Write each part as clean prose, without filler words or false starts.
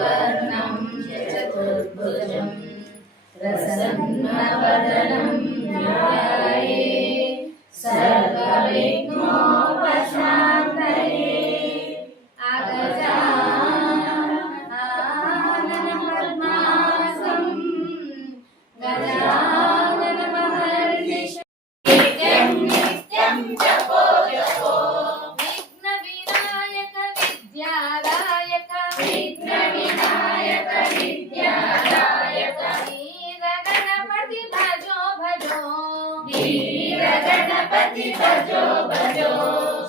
वर्णं चतुर्भुजं प्रसन्नवदनं ध्याये सर्वविघ्नोपशान्तये अगजानन पद्मासनं गजाननमहर्निशं नित्यं जपो जपो विघ्नविनायक विद्यादायक वीरगणपति भजो भजो वीरगणपति भजो भजो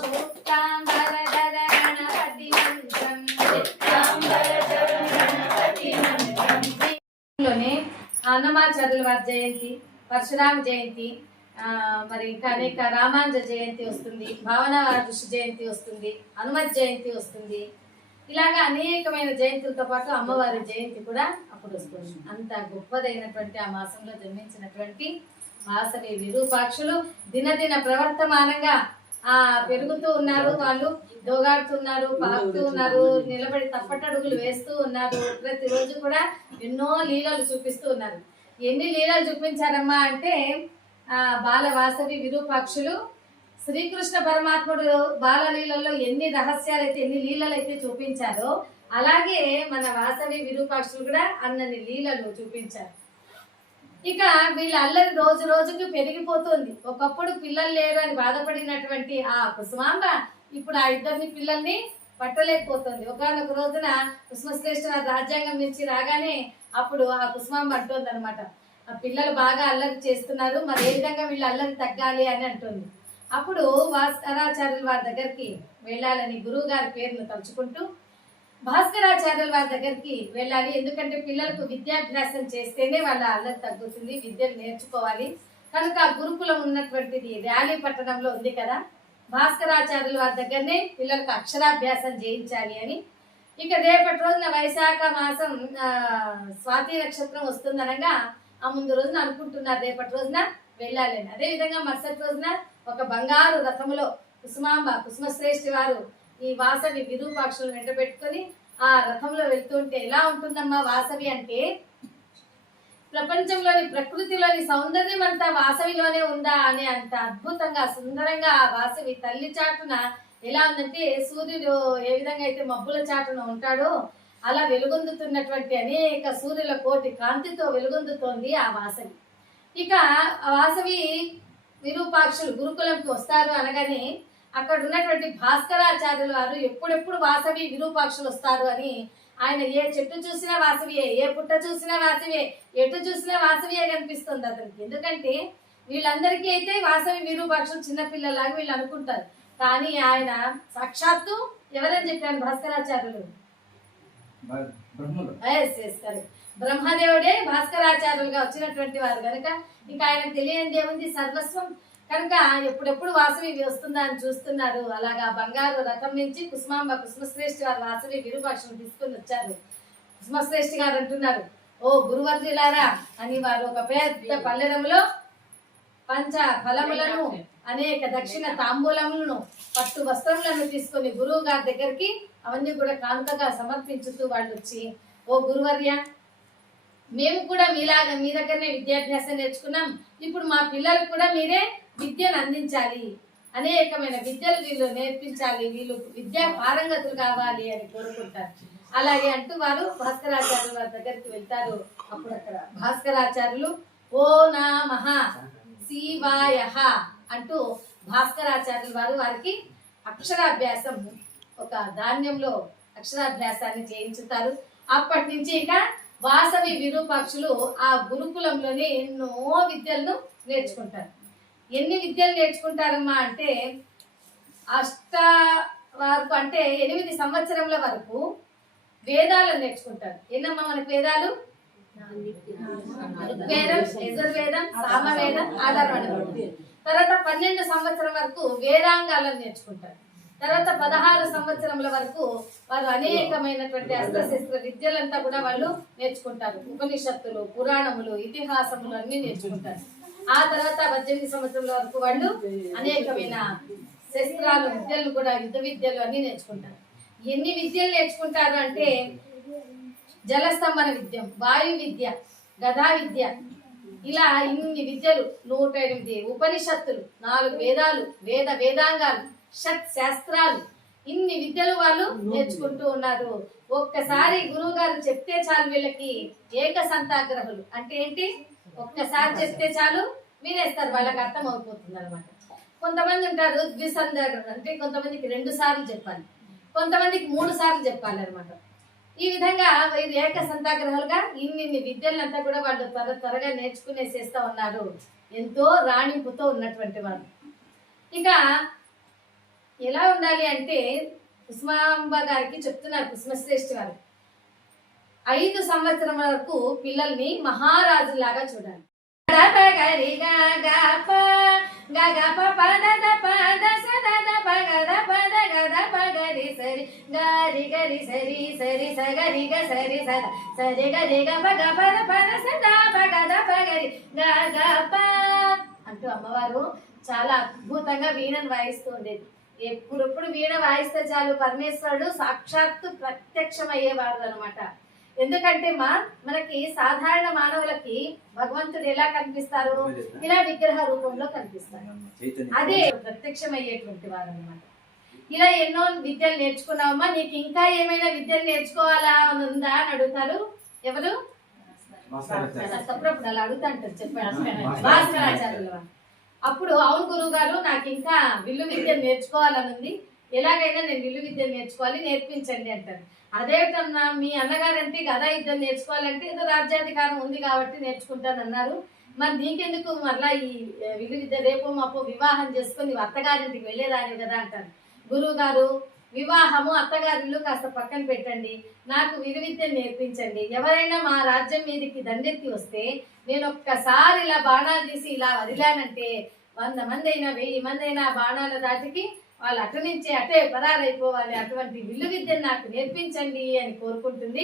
शुक्तांबरधर गणपति मंत्रं शुक्तांबरधर गणपति मंत्रं లోనే హనుమాచార్యుల వారి జయంతి, పరశురామ జయంతి, మరి ఇంకా అనేక రామానుజ జయంతి వస్తుంది, భావన ఋషి జయంతి వస్తుంది, హనుమత్ జయంతి వస్తుంది. ఇలాగా అనేకమైన జయంతులతో పాటు అమ్మవారి జయంతి కూడా అప్పుడు వస్తుంది. అంత గొప్పదైనటువంటి ఆ మాసంలో జన్మించినటువంటి వాసవి విరూపాక్షులు దినదిన ప్రవర్తమానంగా పెరుగుతూ ఉన్నారు. వాళ్ళు దోగాడుతున్నారు, పాకుతూ ఉన్నారు, నిలబడి తప్పటడుగులు వేస్తూ ఉన్నారు. ప్రతిరోజు కూడా ఎన్నో లీలలు చూపిస్తూ ఉన్నారు. ఎన్ని లీలలు చూపించారమ్మా అంటే బాల వాసవి విరూపాక్షులు శ్రీకృష్ణ పరమాత్ముడు బాలలీలలో ఎన్ని రహస్యాలు అయితే, ఎన్ని లీలలు అయితే చూపించారో అలాగే మన వాసవి విరూపాక్షులు కూడా అన్నన్ని లీలలు చూపించారు. ఇక వీళ్ళ అల్లరి రోజు రోజుకి పెరిగిపోతుంది. ఒకప్పుడు పిల్లలు లేరు అని బాధపడినటువంటి ఆ కుసుమాంబ ఇప్పుడు ఆ ఇద్దరిని పిల్లల్ని పట్టలేకపోతుంది. ఒకనొక రోజున కుసుమశ్రేష్ఠ రాజ్యాంగం నుంచి రాగానే అప్పుడు ఆ కుసుమాంబ అంటుంది అనమాట, ఆ పిల్లలు బాగా అల్లరి చేస్తున్నారు, మరి ఏ విధంగా వీళ్ళు అల్లరి తగ్గాలి అని అంటుంది. అప్పుడు భాస్కరాచార్యుల వారి దగ్గరికి వెళ్ళాలని గురువు గారి పేరును తలుచుకుంటూ భాస్కరాచార్యుల వారి దగ్గరికి వెళ్ళాలి. ఎందుకంటే పిల్లలకు విద్యాభ్యాసం చేస్తేనే వాళ్ళ అల్లరి తగ్గుతుంది, విద్యను నేర్చుకోవాలి కనుక గురుకులం ఉన్నటువంటిది ర్యాలీ పట్టణంలో ఉంది కదా, భాస్కరాచార్యుల వారి దగ్గరనే పిల్లలకు అక్షరాభ్యాసం చేయించాలి అని. ఇక రేపటి రోజున వైశాఖ మాసం స్వాతి నక్షత్రం వస్తుందనగా ఆ ముందు రోజున అనుకుంటున్నారు రేపటి రోజున వెళ్ళాలి అని. అదేవిధంగా మరుసటి రోజున ఒక బంగారు రథములో కుసుమాంబ కుసుమశ్రేష్ఠి వారు ఈ వాసవి విరూపాక్షులను వెంట పెట్టుకొని ఆ రథంలో వెళ్తుంటే ఎలా ఉంటుందమ్మా వాసవి అంటే, ప్రపంచంలోని ప్రకృతిలోని సౌందర్యం అంతా వాసవిలోనే ఉందా అనే అంత అద్భుతంగా సుందరంగా ఆ వాసవి తల్లి చాటున ఎలా ఉందంటే, సూర్యుడు ఏ విధంగా అయితే మబ్బుల చాటున ఉంటాడో అలా వెలుగొందుతున్నటువంటి అనేక సూర్యుల కోటి కాంతితో వెలుగొందుతోంది ఆ వాసవి. ఇక ఆ వాసవి విరూపాక్షులు గురుకులంకి వస్తారు అనగానే అక్కడ ఉన్నటువంటి భాస్కరాచార్యుల వారు ఎప్పుడెప్పుడు వాసవి విరూపాక్షులు వస్తారు అని ఆయన ఏ చెట్టు చూసినా వాసవియే, ఏ పుట్ట చూసినా వాసవియే, ఎటు చూసినా వాసవియే కనిపిస్తుంది అతనికి. ఎందుకంటే వీళ్ళందరికీ అయితే వాసవి విరూపాక్షులు చిన్నపిల్లలాగా వీళ్ళు అనుకుంటారు, కానీ ఆయన సాక్షాత్తు ఎవరని చెప్పాను భాస్కరాచార్యులు, బ్రహ్మదేవుడే భాస్కరాచార్యులుగా వచ్చినటువంటి వారు కనుక ఇంకా ఆయన తెలియనిది ఏముంది, సర్వస్వం కనుక ఎప్పుడెప్పుడు వాసవి వస్తుందా అని చూస్తున్నారు. అలాగా బంగారు రథం నుంచి కుసుమాంబ కుసుమశ్రేష్ఠి వారు వాసవి విరూపాక్షులు తీసుకుని వచ్చారు. కుసుమశ్రేష్ఠి గారు అంటున్నారు, ఓ గురువర్యులారా అని వారు ఒక పెద్ద పల్లెరంలో పంచ ఫలములను అనేక దక్షిణ తాంబూలములను పట్టు వస్త్రములను తీసుకొని గురువు గారి దగ్గరికి అవన్నీ కూడా కానుకగా సమర్పించుతూ వాళ్ళు వచ్చి, ఓ గురువర్య, మేము కూడా మీలాగా మీ దగ్గరనే విద్యాభ్యాసం నేర్చుకున్నాం, ఇప్పుడు మా పిల్లలకు కూడా మీరే విద్యను అందించాలి, అనేకమైన విద్యలు వీళ్ళు నేర్పించాలి, వీళ్ళు విద్యా పారంగతులు కావాలి అని కోరుకుంటారు. అలాగే అంటూ వారు భాస్కరాచార్యుల వారి దగ్గరికి వెళ్తారు. అప్పుడు అక్కడ భాస్కరాచార్యులు ఓ నమః శివాయ అంటూ భాస్కరాచార్యుల వారు వారికి అక్షరాభ్యాసం ఒక ధాన్యంలో అక్షరాభ్యాసాన్ని చేయించుతారు. అప్పటి నుంచి ఇక వాసవి విరూపాక్షులు ఆ గురుకులంలోనే ఎన్నో విద్యలను నేర్చుకుంటారు. ఎన్ని విద్యలు నేర్చుకుంటారమ్మా అంటే అష్ట వరకు అంటే 8 సంవత్సరముల వరకు వేదాలను నేర్చుకుంటారు. ఎన్నమ్మా మనకు వేదాలు? ఋగ్వేదం, యజుర్వేదం, సామవేదం, అథర్వణం. తర్వాత 12 సంవత్సరం వరకు వేదాంగాలను నేర్చుకుంటారు. తర్వాత 16 సంవత్సరముల వరకు వారు అనేకమైనటువంటి అస్త్రశస్త్ర విద్యలంతా కూడా వాళ్ళు నేర్చుకుంటారు. ఉపనిషత్తులు, పురాణములు, ఇతిహాసములు అన్ని నేర్చుకుంటారు. ఆ తర్వాత 18 సంవత్సరాల వరకు వాళ్ళు అనేకమైన శస్త్రాలు విద్యలు కూడా యుద్ధ విద్యలు అన్ని నేర్చుకుంటారు. ఎన్ని విద్యలు నేర్చుకుంటారు అంటే జలస్తంభన విద్యం, వాయు విద్య, గదా విద్య, ఇలా ఇన్ని విద్యలు, 108 ఉపనిషత్తులు, 4 వేదాలు, వేదాంగాలు, షట్ శాస్త్రాలు, ఇన్ని విద్యలు వాళ్ళు నేర్చుకుంటూ ఉన్నారు. ఒక్కసారి గురువు గారు చెప్తే చాలు వీళ్ళకి ఏక సంతాగ్రహులు అంటే ఏంటి, ఒక్కసారి చెప్తే చాలు వినేస్తారు, వాళ్ళకి అర్థం అయిపోతుంది అనమాట. కొంతమంది ఉంటారు ద్విసంధాగ్రహులు అంటే కొంతమందికి 2 సార్లు చెప్పాలి, కొంతమందికి 3 సార్లు చెప్పాలి అనమాట. ఈ విధంగా వీరు ఏక సంతాగ్రహాలుగా ఇన్ని విద్యలంతా కూడా వాళ్ళు త్వరగా నేర్చుకునేసేస్తా ఉన్నారు. ఎంతో రాణింపుతో ఉన్నటువంటి వారు. ఇక ఎలా ఉండాలి అంటే కుసుమాంబ గారికి చెప్తున్నారు కుసుమశ్రేష్ఠి గారు, 5 సంవత్సరం వరకు పిల్లల్ని మహారాజులాగా చూడాలి. గరి గరి సరి సరి సగరి గ సరి సద సరి గరి గ పగ పద పద సదా పగద పగరి గ గ ప అంటూ అమ్మవారు చాలా అద్భుతంగా వీణను వాయిస్తూ ఉండేది. ఎప్పుడెప్పుడు వీణ వాయిస్తే చాలు పరమేశ్వరుడు సాక్షాత్తు ప్రత్యక్షమయ్యేవాడు అనమాట. ఎందుకంటే మనకి సాధారణ మానవులకి భగవంతుడు ఎలా కనిపిస్తారు, ఇలా విగ్రహ రూపంలో కనిపిస్తారు, అదే ప్రత్యక్షమయ్యేటువంటి వారు అనమాట. ఇలా ఎన్నో విద్యలు నేర్చుకున్నావమ్మా, నీకు ఇంకా ఏమైనా విద్యలు నేర్చుకోవాలా అని ఉందా అని అడుగుతారు. ఎవరు అప్పుడప్పుడు అలా అడుగుతాంటారు, చెప్పండి భాస్కరాచార్యుల. అప్పుడు అవును గురువు గారు, నాకు ఇంకా విల్లు విద్య నేర్చుకోవాలని ఉంది, ఎలాగైనా నేను విల్లు విద్య నేర్చుకోవాలి, నేర్పించండి అంటారు. అదేవిధంగా మీ అన్నగారంటే గదా యుద్ధం నేర్చుకోవాలంటే ఏదో రాజ్యాధికారం ఉంది కాబట్టి నేర్చుకుంటానన్నారు, మరి నీకెందుకు మరలా ఈ విల్లు విద్య, రేపు మాపో వివాహం చేసుకొని అత్తగారింటికి వెళ్ళేదాన్ని కదా అంటారు. గురువు గారు, వివాహము అత్తగారిలు కాస్త పక్కన పెట్టండి, నాకు విలు విద్యను నేర్పించండి. ఎవరైనా మా రాజ్యం మీదకి దండెత్తి వస్తే నేను ఒక్కసారి ఇలా బాణాలు తీసి ఇలా వదిలానంటే 100 మంది అయినా 1000 మంది అయినా బాణాల దాటికి వాళ్ళు అటు నుంచి అటే పరారైపోవాలి, అటువంటి విల్లు విద్యను నాకు నేర్పించండి అని కోరుకుంటుంది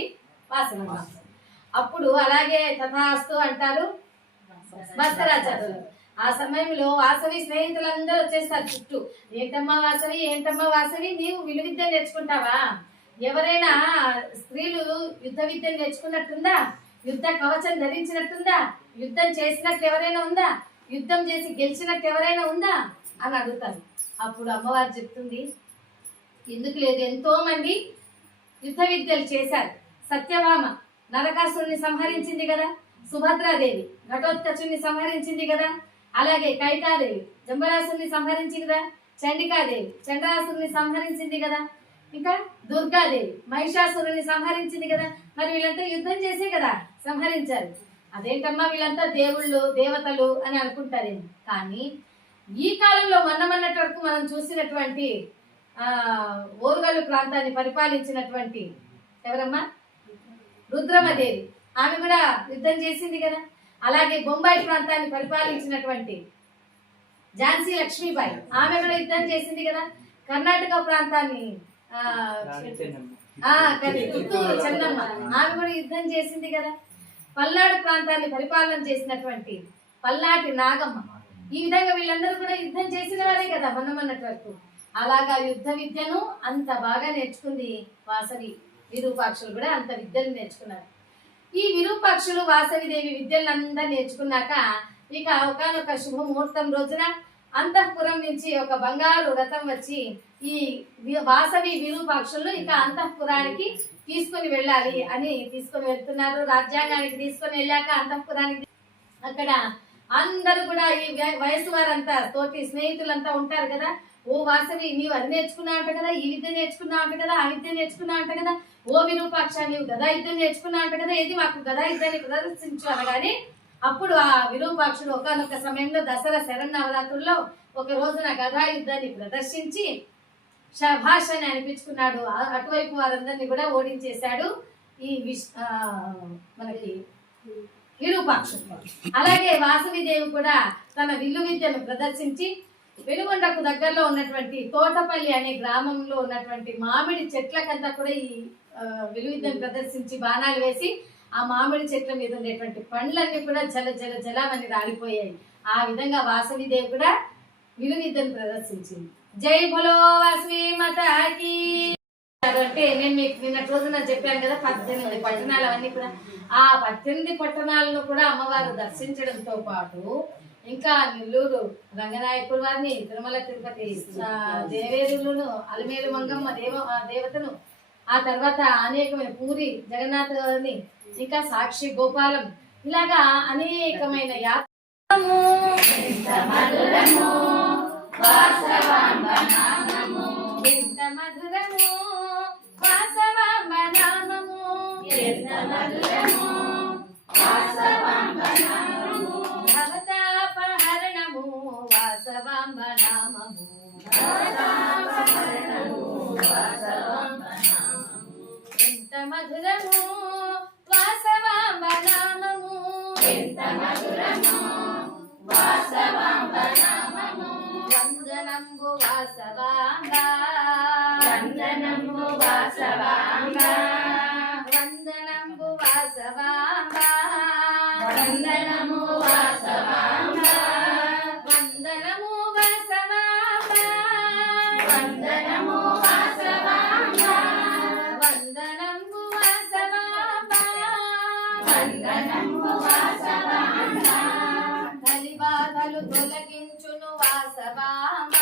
వాసవమ్మ. అప్పుడు అలాగే తథాస్తు అంటారు భాస్కరాచార్యులు. ఆ సమయంలో వాసవి స్నేహితులందరూ వచ్చేస్తారు చుట్టూ. ఏంటమ్మా వాసవి, నీవు విలు విద్య నేర్చుకుంటావా? ఎవరైనా స్త్రీలు యుద్ధ విద్య నేర్చుకున్నట్టుందా? యుద్ధ కవచం ధరించినట్టుందా? యుద్ధం చేసినట్టు ఎవరైనా ఉందా? యుద్ధం చేసి గెలిచినట్టు ఎవరైనా ఉందా అని అడుగుతారు. అప్పుడు అమ్మవారు చెప్తుంది, ఎందుకు లేదు, ఎంతో మంది యుద్ధ విద్యలు చేశారు. సత్యభామ నరకాసురుని సంహరించింది కదా, సుభద్రాదేవి ఘటోత్కచుని సంహరించింది కదా, అలాగే కైకాదేవి జంబరాసుని సంహరించింది కదా, చండికాదేవి చంద్రాసుని సంహరించింది కదా, ఇంకా దుర్గాదేవి మహిషాసురుని సంహరించింది కదా. మరి వీళ్ళంతా యుద్ధం చేసే కదా సంహరించారు. అదేంటమ్మా వీళ్ళంతా దేవుళ్ళు దేవతలు అని అనుకుంటారేమో, కానీ ఈ కాలంలో మొన్నటి వరకు మనం చూసినటువంటి ఓరుగల్లు ప్రాంతాన్ని పరిపాలించినటువంటి ఎవరమ్మా, రుద్రమదేవి, ఆమె కూడా యుద్ధం చేసింది కదా. అలాగే బొంబాయి ప్రాంతాన్ని పరిపాలించినటువంటి ఝాన్సీ లక్ష్మీబాయి, ఆమె కూడా యుద్ధం చేసింది కదా. కర్ణాటక ప్రాంతాన్ని పుత్తూరు చెన్నమ్మ, ఆమె కూడా యుద్ధం చేసింది కదా. పల్నాడు ప్రాంతాన్ని పరిపాలన చేసినటువంటి పల్నాటి నాగమ్మ, ఈ విధంగా వీళ్ళందరూ కూడా యుద్ధం చేసిన వారే కదా మొన్నటి వరకు. అలాగా యుద్ధ విద్యను అంత బాగా నేర్చుకుంది వాసవి. విరూపాక్షులు కూడా అంత విద్యలు నేర్చుకున్నారు. ఈ విరూపాక్షులు వాసవిదేవి విద్యలంతా నేర్చుకున్నాక ఇక ఒకనొక శుభముహూర్తం రోజున అంతఃపురం నుంచి ఒక బంగారు రథం వచ్చి ఈ వాసవి విరూపాక్షులను ఇక అంతఃపురానికి తీసుకొని వెళ్ళాలి అని తీసుకొని వెళ్తున్నారు. రాజ్యాంగానికి తీసుకొని వెళ్ళాక అంతఃపురానికి అక్కడ అందరూ కూడా ఈ వయసు వారంతా తోటి స్నేహితులంతా ఉంటారు కదా. ఓ వాసవి, నీవు అది నేర్చుకున్నావు అంట కదా, ఈ విద్య నేర్చుకున్నావు అంట కదా, ఆ విద్య నేర్చుకున్నావు అంట కదా. ఓ విరూపాక్ష, నీవు గదా యుద్ధం నేర్చుకున్నావు అంట కదా, ఏది మాకు గదా యుద్ధాన్ని ప్రదర్శించు అనగానే అప్పుడు ఆ విరూపాక్షుడు ఒకనొక సమయంలో దసరా శరన్నవరాత్రుల్లో ఒక రోజున గదా యుద్ధాన్ని ప్రదర్శించి శభాష్ అని అనిపించుకున్నాడు. అటువైపు వారందరినీ కూడా ఓడించేశాడు ఈ మనకి విరూపాక్షుడు. అలాగే వాసవిదేవి కూడా తన విల్లు విద్యను ప్రదర్శించి వెలుగొండకు దగ్గరలో ఉన్నటువంటి తోటపల్లి అనే గ్రామంలో ఉన్నటువంటి మామిడి చెట్లకంతా కూడా ఈ విల్లు విద్యను ప్రదర్శించి బాణాలు వేసి ఆ మామిడి చెట్ల మీద ఉండేటువంటి పండ్లన్నీ కూడా జలమని రాలిపోయాయి. ఆ విధంగా వాసవిదేవి కూడా విల్లు విద్యను ప్రదర్శించింది. జై బలో వాసవి మాతాకి. అంటే నేను మీకు నిన్నటి రోజున చెప్పాను కదా 18 పట్టణాలు అవన్నీ కూడా ఆ 18 పట్టణాలను కూడా అమ్మవారు దర్శించడంతో పాటు ఇంకా నెల్లూరు రంగనాయకుడు వారిని తిరుమల తిరుపతి దేవేరులను అలమేలు మంగమ్మ దేవతను ఆ తర్వాత అనేకమైన పూరి జగన్నాథ్ గారిని ఇంకా సాక్షి గోపాలం ఇలాగా అనేకమైన యాత్రము ఎంత మధురము వాసవాంబ నామము ఎంత మధురము వాసవాంబ నామము భవతాపహరణము వాసవాంబ నామము భవతాపహరణము వాసవాంబ నామము ఎంత మధురము వాసవాంబ నామము ఎంత మధురము వాసవాంబ నామము వందనంబు వాసవాంబ వందనంబు వాసవాంబ వందనంబు వాసవాంబ వందనము వాసవాంబ వందనము వాసవాంబ వందనము వాసవాంబ వందనంబు వాసవాంబ వందనము వాసవాంబ కలిబాధలు తొలగించును వాసవాంబ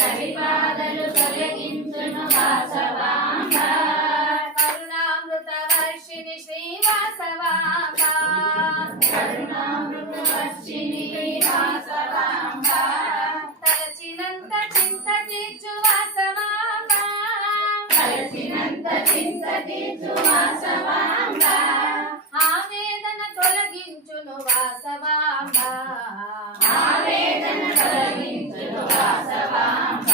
కలిబాధలు తొలగించును వాసవాంబ కరుణామృత వర్షిణి శ్రీ వాసవాంబ కరుణామృత వర్షిణి శ్రీ వాసవాంబ తలచినంత చింత తీర్చు వాసవాంబ తలచినంత చింత తీర్చు వాసవాంబ ఆవేదన తొలగించును వాసవాంబ ఆవేదన తొలగించును వాసవాంబ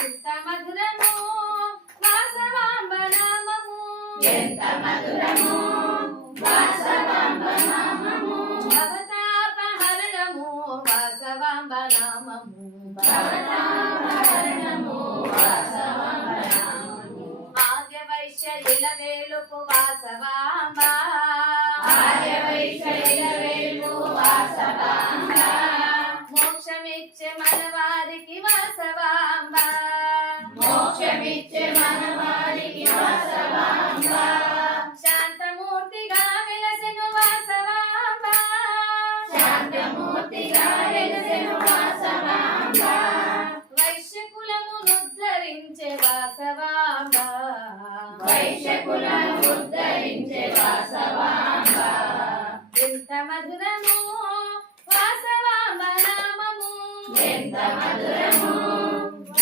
ఎంత మధురము వాసవాంబ నామము ఎంత మధురము వాసవాంబ నామము భవతాపహరణము వాసవాంబ నామము భవతాపహరణము వాసవాంబ నామము ఆర్య వైశ్య ఇలవేలుపు వాసవాంబ ఆర్య వైశ్య ఇలవేలుపు వాసవాంబ మోక్షమిచ్చే మనవారికి వాసవాంబ మోక్షమిచ్చే మనవారికి వాసవాంబ శాంతమూర్తిగా వెలసెను వాసవాంబ శాంతమూర్తిగా వెలసెను వాసవాంబ వైశ్యకులమును ఉద్ధరించే వాసవాంబ వైశ్యకులను ఉద్ధరించే వాసవాంబ ఎంత మధురము వాసవాంబ నామము ఎంత మధురము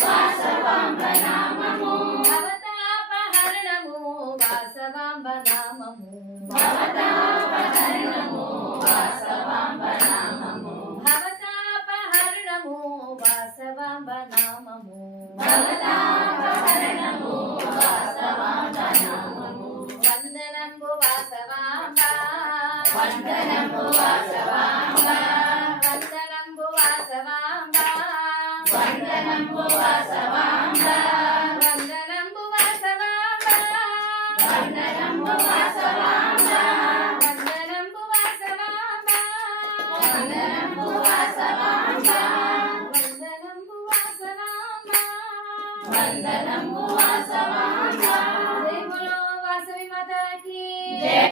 వాసవాంబ నామము భవతాపహరణము వాసవాంబ నామము భవతాపహరణము వాసవాంబ నామము భవతాపహరణము వాసవాంబ నామము భవతాపహరణము వాసవాంబ నామము వందనంబు వాసవాంబ వందనంబు వాసవాంబ వందనంబు వాసవాంబ వందనంబు వాసవాంబ